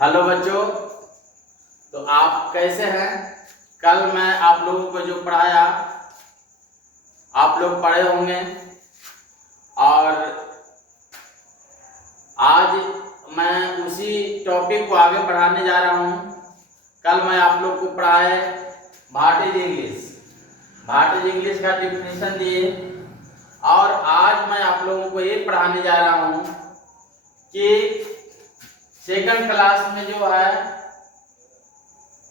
Hello बच्चों, तो आप कैसे हैं। कल मैं आप लोगों को जो पढ़ाया आप लोग पढ़े होंगे और आज मैं उसी टॉपिक को आगे बढ़ाने जा रहा हूं। कल मैं आप लोग को पढ़ाया what is English, what is English का डिफिनेशन दिए और आज मैं आप लोगों को ये पढ़ाने जा रहा हूं कि सेकंड क्लास में जो है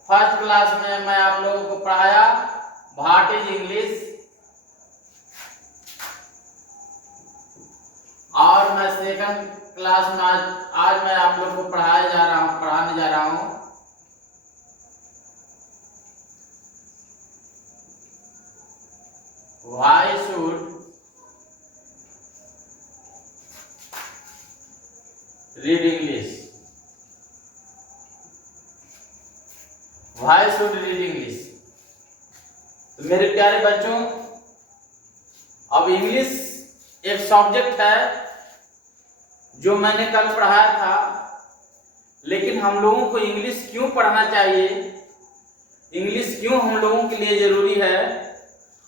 फर्स्ट क्लास में मैं आप लोगों को पढ़ाया व्हाट इज इंग्लिश और मैं सेकंड क्लास में आज मैं आप लोगों को पढ़ाने जा रहा हूं why should read English, why should read English. तो मेरे प्यारे बच्चों, अब इंग्लिश एक सब्जेक्ट है जो मैंने कल पढ़ाया था, लेकिन हम लोगों को इंग्लिश क्यों पढ़ना चाहिए, इंग्लिश क्यों हम लोगों के लिए जरूरी है,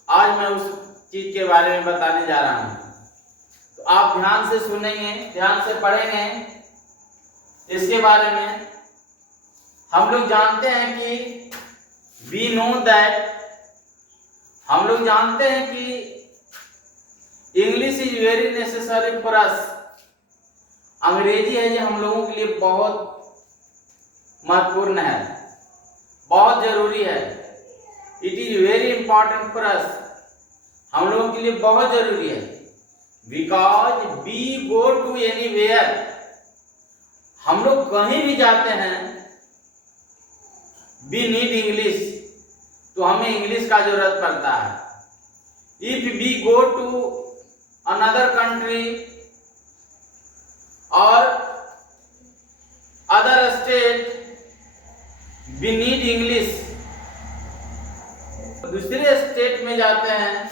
आज मैं उस चीज के बारे में बताने जा रहा हूं। तो आप ध्यान से सुनेंगे, ध्यान से पढ़ेंगे इसके बारे में। हम लोग जानते हैं कि वी नो दैट, हम लोग जानते हैं कि English is very necessary for us. अंग्रेजी है जो हम लोगों के लिए बहुत महत्वपूर्ण है, बहुत जरूरी है। It is very important for us, हम लोगों के लिए बहुत जरूरी है। Because we go to anywhere, हम लोग कहीं भी जाते हैं, वी नीड इंग्लिश, तो हमें इंग्लिश का जरूरत पड़ता है। If we go to another country और other state, we need English. दूसरे स्टेट में जाते हैं,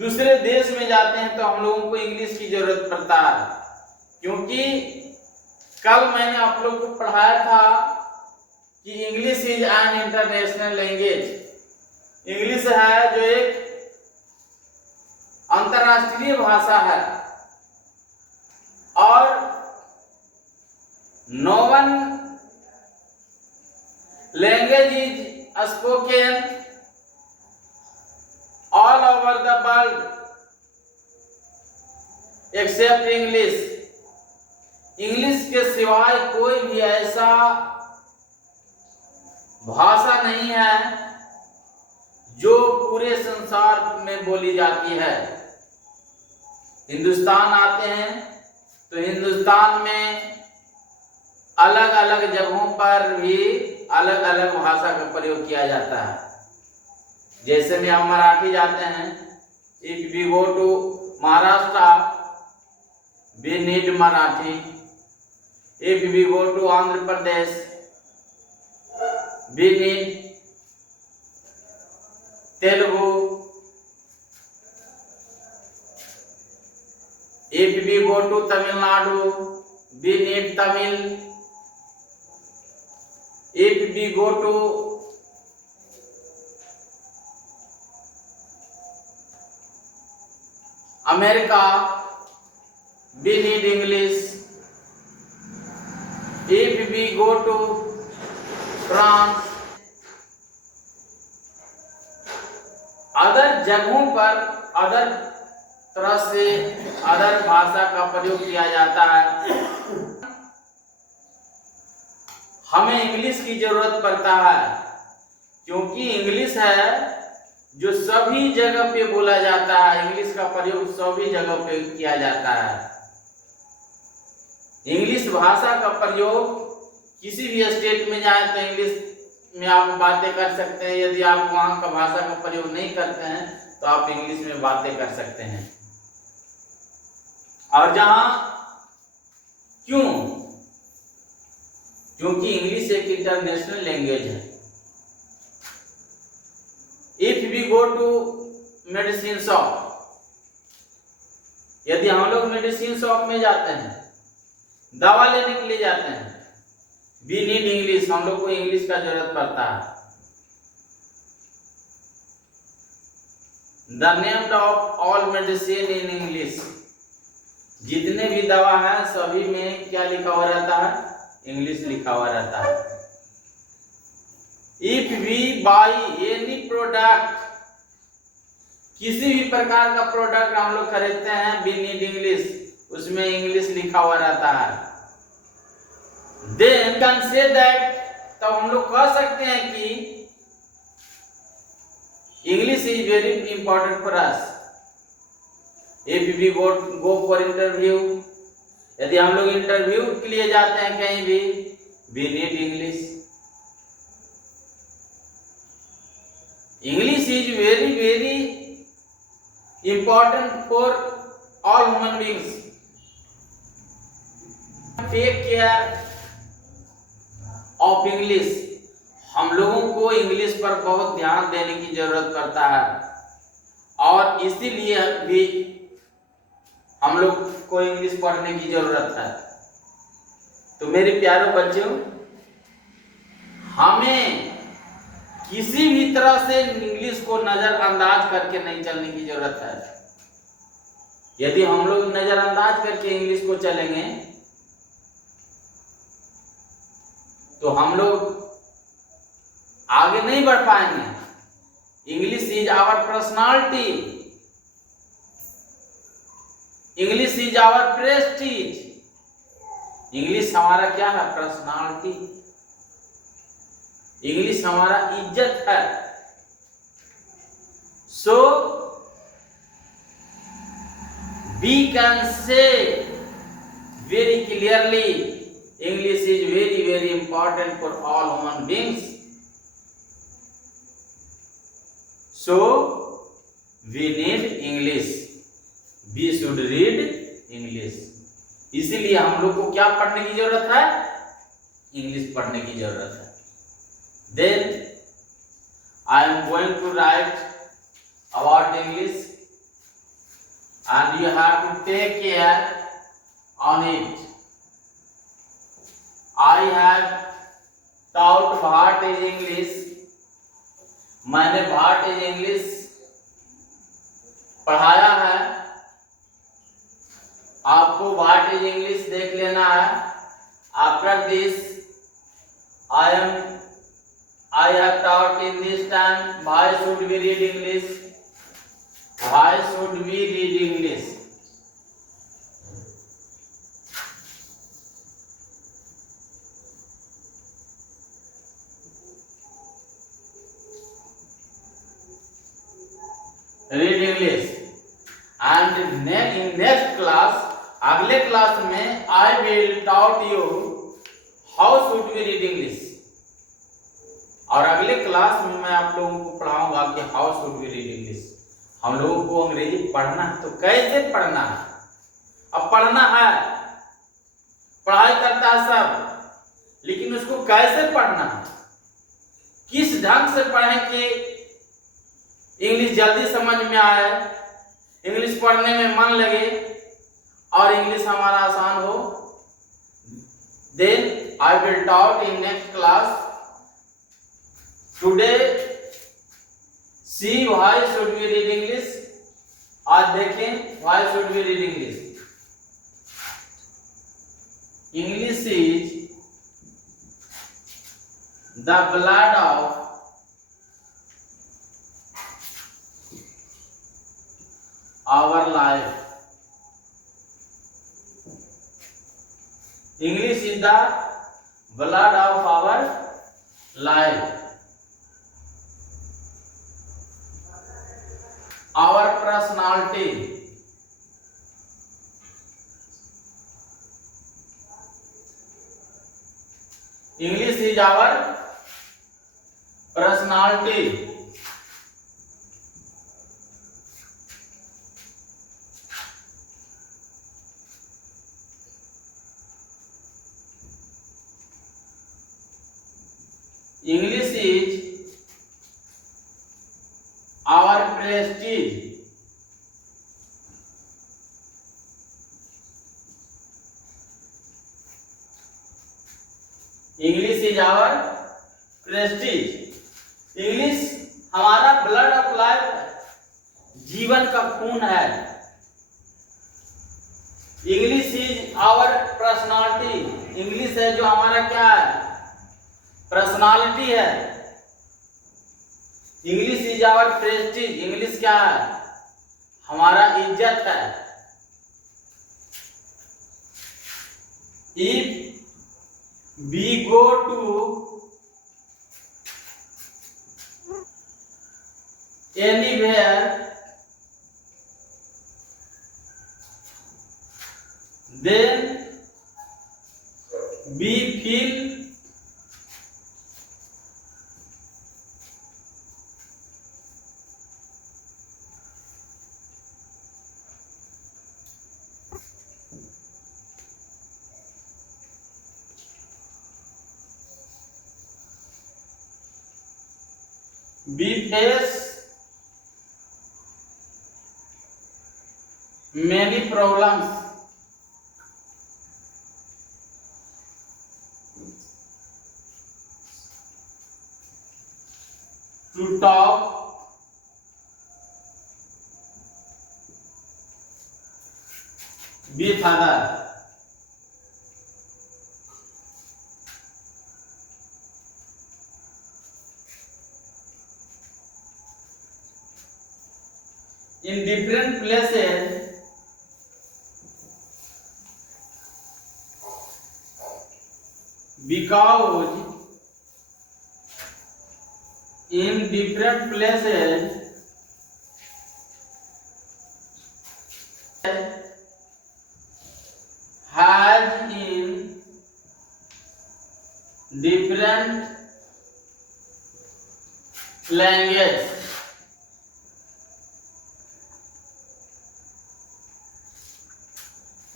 दूसरे देश में जाते हैं, तो हम लोगों को इंग्लिश की जरूरत पड़ता है। क्योंकि कल मैंने आप लोग को पढ़ाया था कि English is an international language. English है जो एक अंतरराष्ट्रीय भाषा है और no one language is spoken all over the world except English. English के सिवाय कोई भी ऐसा भाषा नहीं है जो पूरे संसार में बोली जाती है। हिंदुस्तान आते हैं तो हिंदुस्तान में अलग अलग जगहों पर भी अलग अलग भाषा का प्रयोग किया जाता है। जैसे में हम मराठी जाते हैं, if we go to Maharashtra we need Marathi, if we go to Andhra Pradesh we need Telugu, if we go to Tamil Nadu we need Tamil, if we go to America we need English, if we go to France, other जगहों पर other तरह से other भाषा का प्रयोग किया जाता है। हमें इंग्लिश की जरूरत पड़ता है क्योंकि इंग्लिश है जो सभी जगह पे बोला जाता है। इंग्लिश का प्रयोग सभी जगह पे किया जाता है। इंग्लिश भाषा का प्रयोग किसी भी स्टेट में जाए तो इंग्लिश में आप बातें कर सकते हैं। यदि आप वहां का भाषा का प्रयोग नहीं करते हैं तो आप इंग्लिश में बातें कर सकते हैं। और जहां क्योंकि इंग्लिश एक इंटरनेशनल लैंग्वेज है। If we go to medicine shop, यदि हम लोग मेडिसिन शॉप में जाते हैं, दवा लेने के लिए जाते हैं, वी नीड इंग्लिश, हम लोग को इंग्लिश का जरूरत पड़ता है। The name of all medicine in English, जितने भी दवा है सभी में क्या लिखा हुआ रहता है, इंग्लिश लिखा हुआ रहता है। If we buy any product, किसी भी प्रकार का प्रोडक्ट हम लोग खरीदते हैं, वी नीड इंग्लिश, उसमें इंग्लिश लिखा हुआ रहता है। देन कैन से दैट, तो हम लोग कह सकते हैं कि English is very important for us. If we go for interview, यदि हम लोग इंटरव्यू के लिए जाते हैं कहीं भी, we need English. English is very very important for all human beings. Take care of English, हम लोगों को इंग्लिश पर बहुत ध्यान देने की जरूरत पड़ता है, और इसीलिए भी हम लोग को इंग्लिश पढ़ने की जरूरत है। तो मेरे प्यारे बच्चों, हमें किसी भी तरह से इंग्लिश को नजरअंदाज करके नहीं चलने की जरूरत है। यदि हम लोग नजरअंदाज करके इंग्लिश को चलेंगे तो हम लोग आगे नहीं बढ़ पाएंगे। English is our personality, English is our prestige. English हमारा क्या है, पर्सनालिटी। इंग्लिश हमारा इज्जत है। So we can say very clearly, English is very very important for all human beings. So we need English, we should read English. इसीलिए हम लोग को क्या पढ़ने की जरूरत है, इंग्लिश पढ़ने की जरूरत है। Then I am going to write about English and you have to take care on it. I have taught what is English, मैंने what is English पढ़ाया है। आपको what is English देख लेना है। After this I have taught in this time why should we read English, why should we read English. Read English and in next class, अगले class में I will taught you how should we read English, और अगले class में मैं आप लोगों को पढ़ाऊंगा कि how should we read English. हम लोगों को अंग्रेजी पढ़ना है तो कैसे पढ़ना है। अब पढ़ना है, पढ़ाई करता है सब, लेकिन उसको कैसे पढ़ना है, किस ढंग से पढ़ें कि इंग्लिश जल्दी समझ में आए, इंग्लिश पढ़ने में मन लगे और इंग्लिश हमारा आसान हो। Then I will taught in next class. Today see why should we read English, आज देखें why should we read English. English is the blood of our life. English is the blood of our life. Our personality, English is our personality. English is our prestige. English is our prestige. English हमारा blood of life है, जीवन का खून है। English is our personality. English है जो हमारा क्या है, पर्सनालिटी है। English is our prestige. English क्या है, हमारा इज्जत है। If we go to anywhere then we feel we face many problems to talk with other. In different places because in different places has in different language.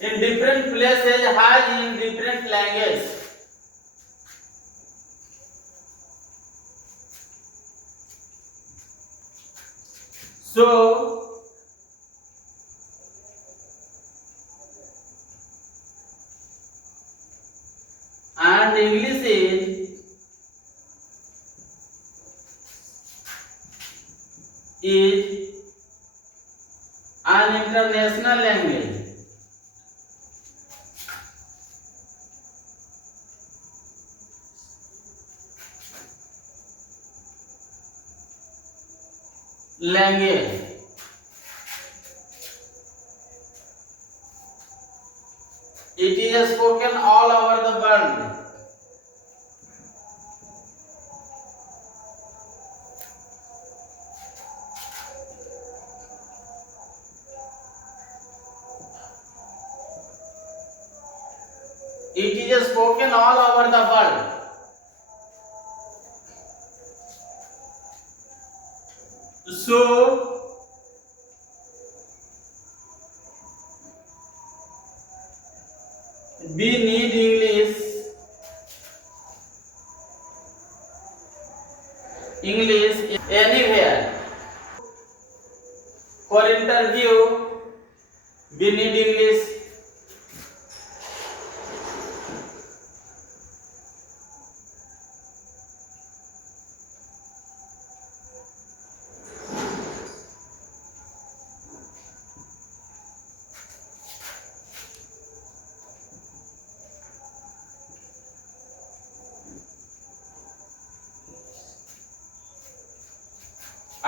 In different places has in different language. So and English is an international language. Language. It is spoken all over the world. It is spoken all over the world. So we need English anywhere. For interview, we need English.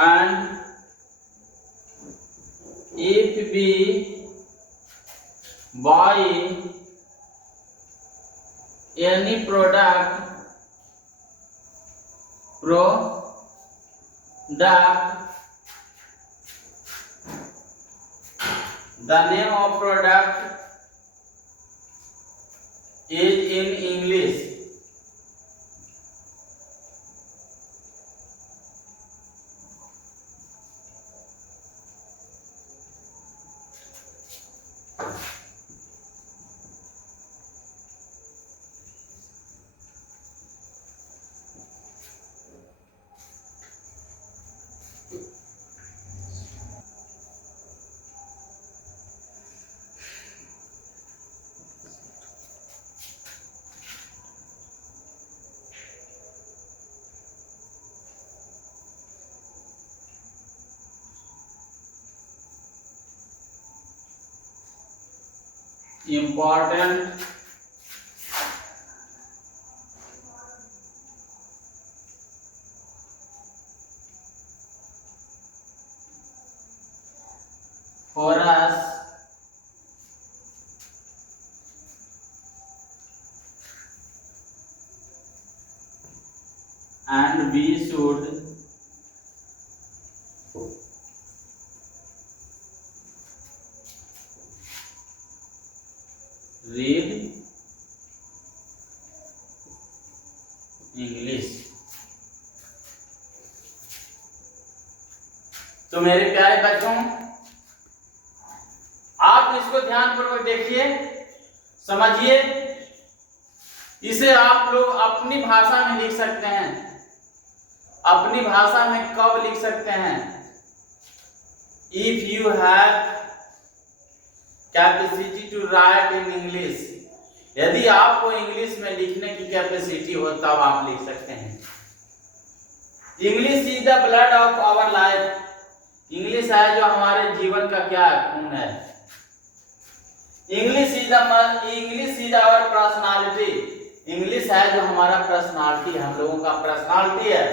And if we buy any product, the name of product is in English. important for us and we should read English. तो मेरे प्यारे बच्चों, आप इसको ध्यानपूर्वक देखिए, समझिए। इसे आप लोग अपनी भाषा में लिख सकते हैं। अपनी भाषा में कब लिख सकते हैं? If you have capacity to write in English. यदि आपको इंग्लिश में लिखने की कैपेसिटी हो तब आप लिख सकते हैं। English is the blood of our life. English है जो हमारे जीवन का क्या खून है। English is our personality. English है जो हमारा पर्सनालिटी है, हम लोगों का पर्सनालिटी है।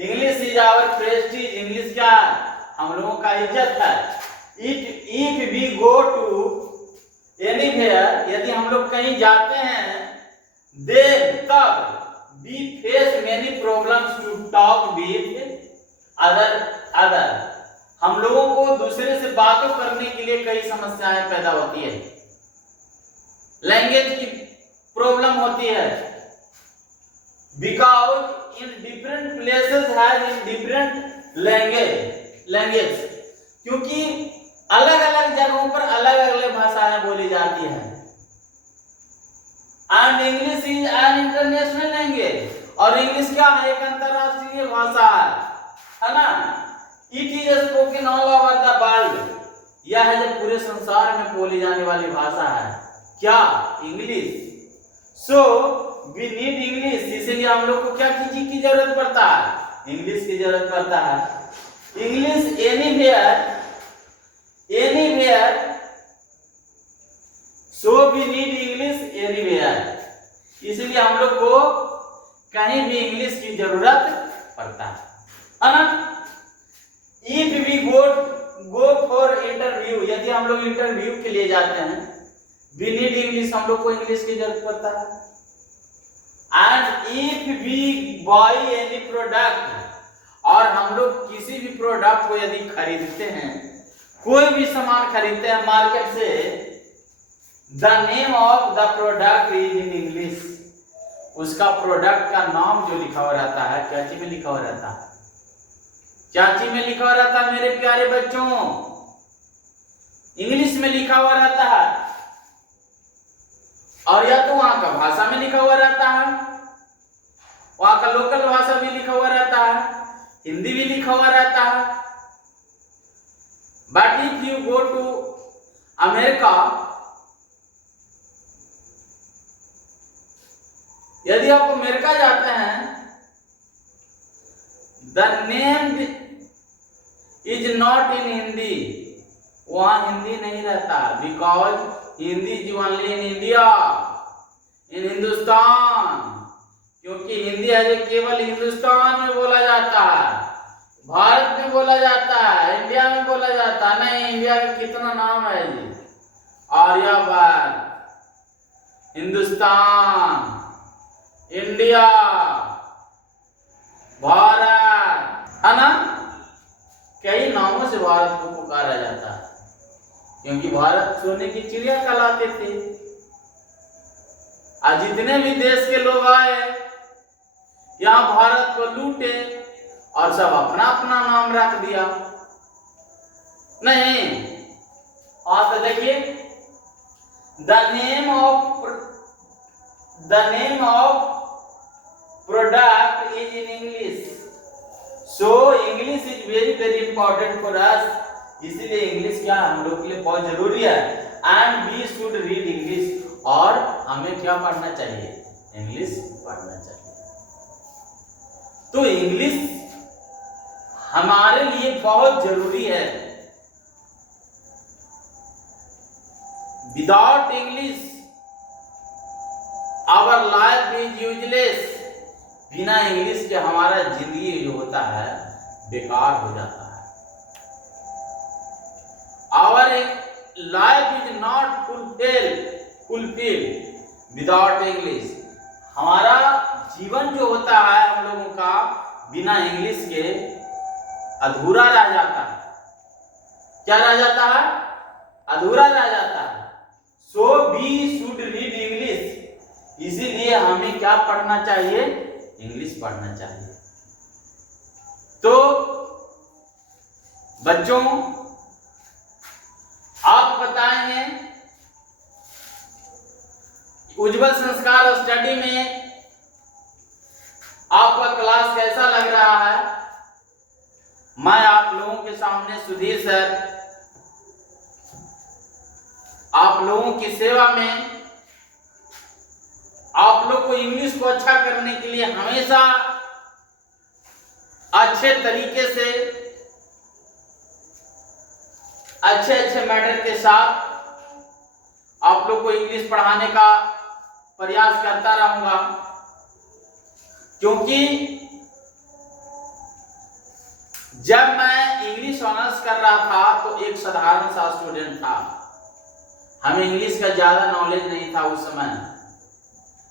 English is our prestige. English क्या है? हम लोगों का इज्जत है। If we go to anywhere, यदि हम लोग कहीं जाते हैं, देन तब we face many problems to talk with other. हम लोगों को दूसरे से बातों करने के लिए कई समस्याएं पैदा होती है। लैंग्वेज की प्रॉब्लम होती है। Because in different places have in different language, क्योंकि अलग अलग जगहों पर अलग अलग भाषाएं बोली जाती हैं। And English is an international language. और इंग्लिश क्या है? एक अंतरराष्ट्रीय भाषा है ना। It is spoken all over the world. यह है जो पूरे संसार में बोली जाने वाली भाषा है। क्या? English. So we need English. इसलिए हम लोग को क्या चीज की जरूरत पड़ता है? इंग्लिश की जरूरत पड़ता है। English anywhere so we need English anywhere. इसलिए हम लोग को कहीं भी इंग्लिश की जरूरत पड़ता है ना। If we go for interview, यदि हम लोग इंटरव्यू के लिए जाते हैं, वी नीड इंग्लिश। हम लोग को इंग्लिश की जरूरत पड़ता है। And if we buy any product, और हम लोग किसी भी प्रोडक्ट को यदि खरीदते हैं, कोई भी सामान खरीदते हैं मार्केट से, the name of the product is in English. उसका प्रोडक्ट का नाम जो लिखा हुआ रहता है, क्या चीज में लिखा हुआ रहता है? क्या चीज में लिखा हुआ रहता है मेरे प्यारे बच्चों? इंग्लिश में लिखा हुआ रहता है। और या तो वहां का भाषा में लिखा हुआ रहता है, वहां का लोकल भाषा में लिखा हुआ रहता है, हिंदी भी लिखा हुआ रहता है। But if you go to America, यदि आप अमेरिका जाते हैं, the name is not in Hindi. वहां हिंदी नहीं रहता, because Hindi is only in India, in Hindustan. क्योंकि हिंदी है जो केवल हिंदुस्तान में बोला जाता है, भारत में बोला जाता है, इंडिया में बोला जाता है। नहीं, इंडिया का कितना नाम है जी? आर्यभट्ट, हिंदुस्तान, इंडिया, भारत, है ना। कई नामों से भारत को पुकारा जाता है, क्योंकि भारत सोने की चिड़िया कहलाते थे। आज जितने भी देश के लोग आए यहाँ भारत को लूटे और सब अपना अपना नाम रख दिया। नहीं, आप देखिए, the name of product is in English. So English is very very important for अस। इसलिए इंग्लिश क्या हम लोग के लिए बहुत जरूरी है। And we should read English. और हमें क्या पढ़ना चाहिए? इंग्लिश पढ़ना चाहिए। तो इंग्लिश हमारे लिए बहुत जरूरी है। Without English our life is useless. बिना इंग्लिश के हमारा जिंदगी जो होता है बेकार हो जाता है। Our life is not fulfil without English. हमारा जीवन जो होता है हम लोगों का बिना इंग्लिश के अधूरा रह जाता है। क्या रह जाता है? अधूरा रह जाता है। So we should read English. इसीलिए हमें क्या पढ़ना चाहिए? इंग्लिश पढ़ना चाहिए। तो बच्चों आप बताएंगे उज्जवल संस्कार स्टडी में आपका क्लास कैसा लग रहा है? मैं आप लोगों के सामने सुधीर सर आप लोगों की सेवा में आप लोग को इंग्लिश को अच्छा करने के लिए हमेशा अच्छे तरीके से अच्छे मैटर के साथ आप लोग को इंग्लिश पढ़ाने का प्रयास करता रहूंगा, क्योंकि जब मैं इंग्लिश ऑनर्स कर रहा था तो एक साधारण सा स्टूडेंट था। हमें इंग्लिश का ज्यादा नॉलेज नहीं था उस समय।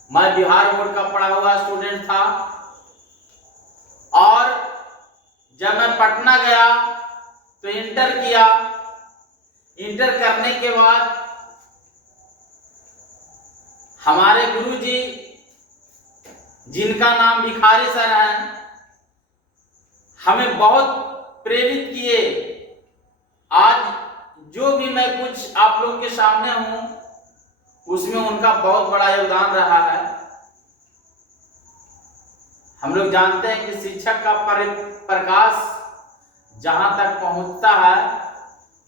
मैं बिहार बोर्ड का पढ़ा हुआ स्टूडेंट था और जब मैं पटना गया तो इंटर किया। इंटर करने के बाद हमारे गुरुजी जिनका नाम भिखारी सर हैं हमें बहुत प्रेरित किए। आज जो भी मैं कुछ आप लोगों के सामने हूं उसमें उनका बहुत बड़ा योगदान रहा है। हम लोग जानते हैं कि शिक्षक का प्रकाश जहां तक पहुंचता है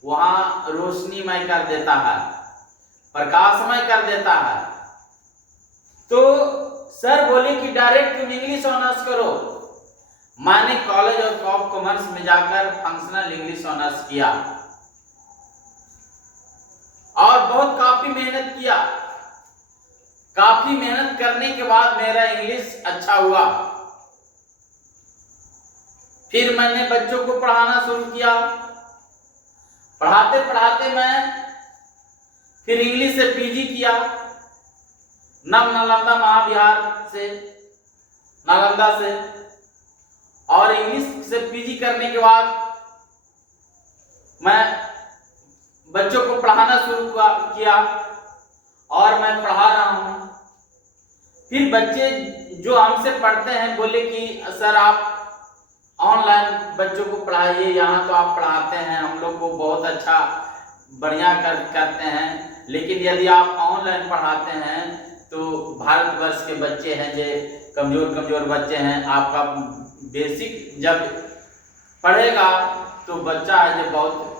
वहां रोशनीमय कर देता है, प्रकाशमय कर देता है। तो सर बोले कि डायरेक्ट तुम इंग्लिश ऑनर्स करो। मैंने कॉलेज ऑफ कॉमर्स में जाकर फंक्शनल इंग्लिश ऑनर्स किया और बहुत काफी मेहनत किया। काफी मेहनत करने के बाद मेरा इंग्लिश अच्छा हुआ। फिर मैंने बच्चों को पढ़ाना शुरू किया। पढ़ाते पढ़ाते मैं फिर इंग्लिश से पीजी किया नालंदा महाविहार से, नालंदा से। और इंग्लिश से पीजी करने के बाद मैं बच्चों को पढ़ाना शुरू किया और मैं पढ़ा रहा हूं। फिर बच्चे जो हमसे पढ़ते हैं बोले कि सर आप ऑनलाइन बच्चों को पढ़ाइए, यहाँ तो आप पढ़ाते हैं हम लोग को बहुत अच्छा बढ़िया करते हैं, लेकिन यदि आप ऑनलाइन पढ़ाते हैं तो भारतवर्ष के बच्चे हैं जो कमजोर बच्चे हैं, आपका बेसिक जब पढ़ेगा तो बच्चा है जो बहुत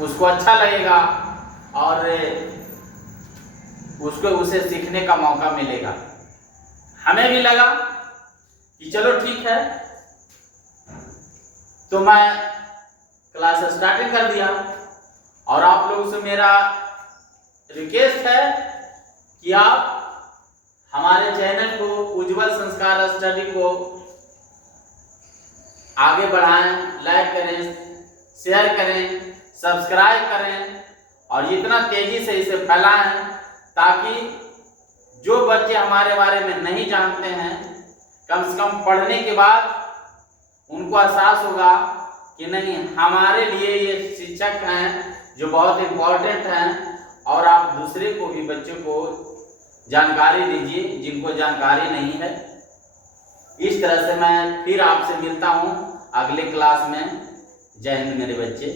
उसको अच्छा लगेगा और उसको उसे सीखने का मौका मिलेगा। हमें भी लगा कि चलो ठीक है, तो मैं क्लास स्टार्टिंग कर दिया। और आप लोगों से मेरा रिक्वेस्ट है कि आप हमारे चैनल को उज्जवल संस्कार स्टडी को आगे बढ़ाएं, लाइक करें, शेयर करें, सब्सक्राइब करें और जितना तेजी से इसे फैलाएं ताकि जो बच्चे हमारे बारे में नहीं जानते हैं कम से कम पढ़ने के बाद उनको एहसास होगा कि नहीं हमारे लिए ये शिक्षक हैं जो बहुत इम्पोर्टेंट हैं। और आप दूसरे को भी बच्चों को जानकारी दीजिए जिनको जानकारी नहीं है। इस तरह से मैं फिर आपसे मिलता हूँ अगले क्लास में। जय हिंद मेरे बच्चे।